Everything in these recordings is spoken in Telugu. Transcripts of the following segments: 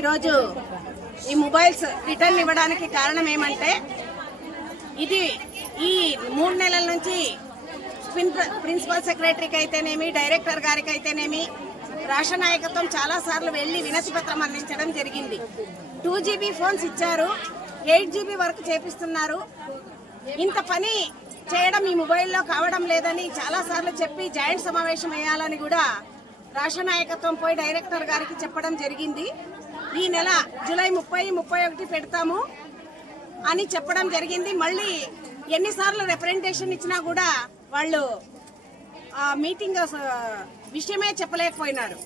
ఈరోజు ఈ మొబైల్స్ రిటర్న్ ఇవ్వడానికి కారణం ఏమంటే ఇది ఈ మూడు నెలల నుంచి ప్రిన్సిపల్ సెక్రటరీకి అయితేనేమి డైరెక్టర్ గారికి అయితేనేమి రాష్ట్ర నాయకత్వం చాలా సార్లు వినతి పత్రం అందించడం జరిగింది. టూ జీబీ ఫోన్స్ ఇచ్చారు ఎయిట్ జీబీ వరకు చేపిస్తున్నారు. ఇంత పని చేయడం ఈ మొబైల్లో కావడం లేదని చాలాసార్లు చెప్పి జాయింట్ సమావేశం వేయాలని కూడా రాష్ట్ర నాయకత్వం పోయి డైరెక్టర్ గారికి చెప్పడం జరిగింది. ఈ నెల జూలై ముప్పై ముప్పై ఒకటి పెడతాము అని చెప్పడం జరిగింది. మళ్ళీ ఎన్నిసార్లు రిప్రజెంటేషన్ ఇచ్చినా కూడా వాళ్ళు ఆ మీటింగ్ విషయమే చెప్పలేకపోయినారు.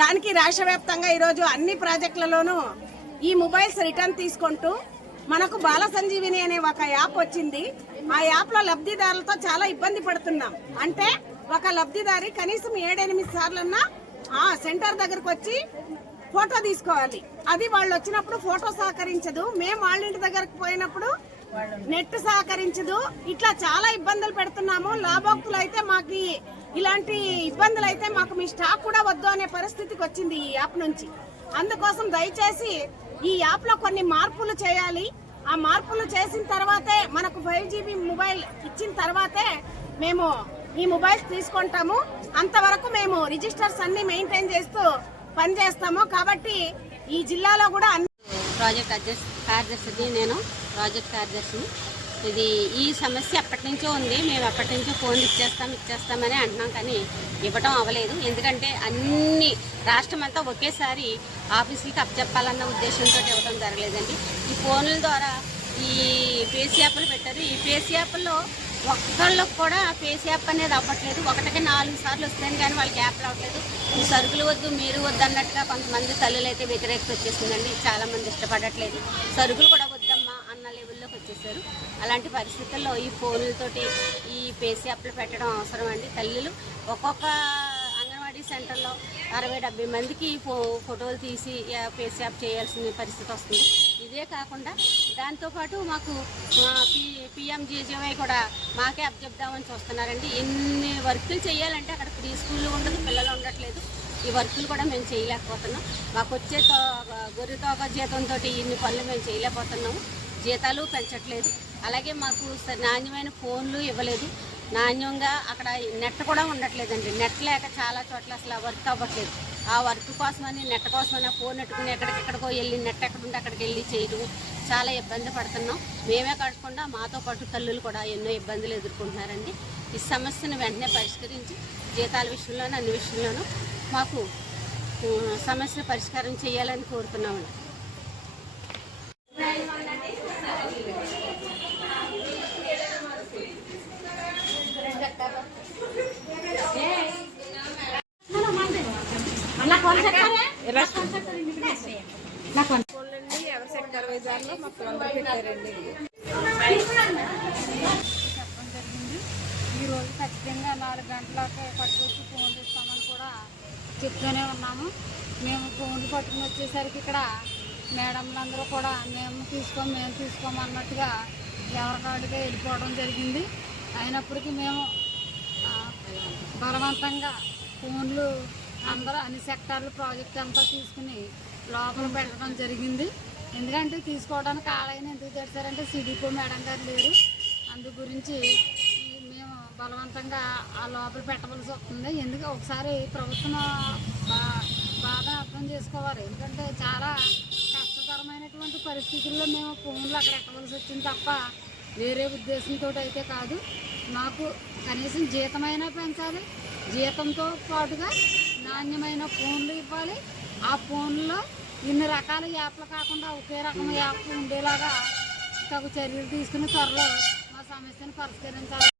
దానికి రాష్ట్ర వ్యాప్తంగా ఈరోజు అన్ని ప్రాజెక్టులలోనూ ఈ మొబైల్స్ రిటర్న్ తీసుకుంటూ మనకు బాల సంజీవిని అనే ఒక యాప్ వచ్చింది. ఆ యాప్లో లబ్ధిదారులతో చాలా ఇబ్బంది పడుతున్నాం. అంటే ఒక లబ్ధిదారి కనీసం ఏడెనిమిది సార్లన్నా ఆ సెంటర్ దగ్గరకు వచ్చి ఫోటో తీసుకోవాలి. అది వాళ్ళు వచ్చినప్పుడు ఫోటో సహకరించదు. మేము వాళ్ళ ఇంటి దగ్గరకు పోయినప్పుడు నెట్ సహకరించదు. ఇట్లా చాలా ఇబ్బందులు పెడుతున్నాము. లాభోక్తులు అయితే మాకు ఇలాంటి ఇబ్బందులు అయితే మాకు మీ స్టాక్ కూడా వద్దు అనే పరిస్థితికి వచ్చింది ఈ యాప్ నుంచి. అందుకోసం దయచేసి ఈ యాప్లో కొన్ని మార్పులు చేయాలి. ఆ మార్పులు చేసిన తర్వాతే మనకు ఫైవ్ జీబీ మొబైల్ ఇచ్చిన తర్వాతే మేము ఈ మొబైల్స్ తీసుకుంటాము. అంతవరకు మేము రిజిస్టర్స్ అన్ని మెయింటైన్ చేస్తూ పనిచేస్తాము కాబట్టి ఈ జిల్లాలో కూడా అన్ని ప్రాజెక్ట్ అధ్యక్ష కార్యదర్శిని నేను ప్రాజెక్ట్ కార్యదర్శిని. ఇది ఈ సమస్య ఎప్పటి నుంచో ఉంది. మేము ఎప్పటి నుంచో ఫోన్ ఇచ్చేస్తాం ఇచ్చేస్తామని అంటున్నాం కానీ ఇవ్వటం అవ్వలేదు. ఎందుకంటే అన్ని రాష్ట్రం అంతా ఒకేసారి ఆఫీసులకి అప్పచెప్పాలన్న ఉద్దేశంతో ఇవ్వడం జరగలేదండి. ఈ ఫోన్ల ద్వారా ఈ పేసి యాప్లు పెట్టారు. ఈ ఫేస్ యాప్లో ఒక్కళ్ళకి కూడా ఫేస్ యాప్ అనేది అవ్వట్లేదు. ఒకటికి నాలుగు సార్లు వస్తాయని కానీ వాళ్ళకి యాప్ రావట్లేదు. ఈ సరుకులు వద్దు మీరు వద్దు అన్నట్టుగా కొంతమంది తల్లులు అయితే వ్యతిరేకత వచ్చేసిందండి చాలామంది ఇష్టపడట్లేదు. సరుకులు కూడా వద్దమ్మా అన్న లెవెల్లోకి వచ్చేసారు. అలాంటి పరిస్థితుల్లో ఈ ఫోన్లతోటి ఈ ఫేస్ యాప్లు పెట్టడం అవసరం అండి. తల్లులు ఒక్కొక్క అంగన్వాడీ సెంటర్లో అరవై డెబ్బై మందికి ఫో ఫోటోలు తీసి ఫేస్ యాప్ చేయాల్సిన పరిస్థితి వస్తుంది. ఇదే కాకుండా దాంతోపాటు మాకు పి పిఎంజీజీవై కూడా మాకే అప్పచెప్దామని చూస్తున్నారండి. ఎన్ని వర్కులు చేయాలంటే అక్కడ ప్రీ స్కూల్ ఉండదు పిల్లలు ఉండట్లేదు. ఈ వర్కులు కూడా మేము చేయలేకపోతున్నాం. మాకు వచ్చే తో గొర్రె తోక జీతంతో ఇన్ని పనులు మేము చేయలేకపోతున్నాము. జీతాలు పెంచట్లేదు. అలాగే మాకు నాణ్యమైన ఫోన్లు ఇవ్వలేదు. నాణ్యంగా అక్కడ నెట్ కూడా ఉండట్లేదండి. నెట్ లేక చాలా చోట్ల అసలు వర్క్ అవ్వట్లేదు. ఆ వర్క్ కోసమని నెట్ కోసమని ఫోన్ పెట్టుకుని ఎక్కడికెక్కడికో వెళ్ళి నెట్ ఎక్కడుంటే అక్కడికి వెళ్ళి చేయడం. చాలా ఇబ్బంది పడుతున్నాం. మేమే కాకుండా మాతో పాటు తల్లులు కూడా ఎన్నో ఇబ్బందులు ఎదుర్కొంటున్నారండి. ఈ సమస్యను వెంటనే పరిష్కరించి జీతాల విషయంలోనూ అన్ని విషయంలోనూ మాకు సమస్య పరిష్కారం చేయాలని కోరుతున్నామండి ఫోన్లండి ఎవరి సెక్టర్ వైజాగ్లో మా ఫోన్ పెట్టారండి చెప్పడం జరిగింది ఈరోజు ఖచ్చితంగా నాలుగు గంటలకు పట్టుకొచ్చి ఫోన్లు ఇస్తామని కూడా చెప్తూనే ఉన్నాము. మేము ఫోన్లు పట్టుకుని వచ్చేసరికి ఇక్కడ మేడంలందరూ కూడా మేము తీసుకోం మేము తీసుకోం అన్నట్టుగా ఎవరికాడిగా వెళ్ళిపోవడం జరిగింది. అయినప్పటికీ మేము బలవంతంగా ఫోన్లు అందరూ అన్ని సెక్టార్లు ప్రాజెక్ట్ అంతా తీసుకుని లోపల పెట్టడం జరిగింది. ఎందుకంటే తీసుకోవడానికి ఆలయం ఎందుకు తెచ్చారంటే సిడిపో మేడం గారు లేరు. అందు గురించి మేము బలవంతంగా ఆ లోపల పెట్టవలసి వస్తుంది. ఎందుకు ఒకసారి ప్రభుత్వం బా- బాధ అర్థం చేసుకోవాలి. ఎందుకంటే చాలా కష్టతరమైనటువంటి పరిస్థితుల్లో మేము ఫోన్లు అక్కడ ఎక్కవలసి వచ్చింది తప్ప వేరే ఉద్దేశంతో అయితే కాదు. నాకు కనీసం జీతమైనా పెంచాలి. జీతంతో పాటుగా నాణ్యమైన ఫోన్లు ఇవ్వాలి. ఆ ఫోన్లో ఇన్ని రకాల యాప్లు కాకుండా ఒకే రకం యాప్ ఉండేలాగా తగు చర్యలు తీసుకుని త్వరలో మా సమస్యను పరిష్కరించాలి.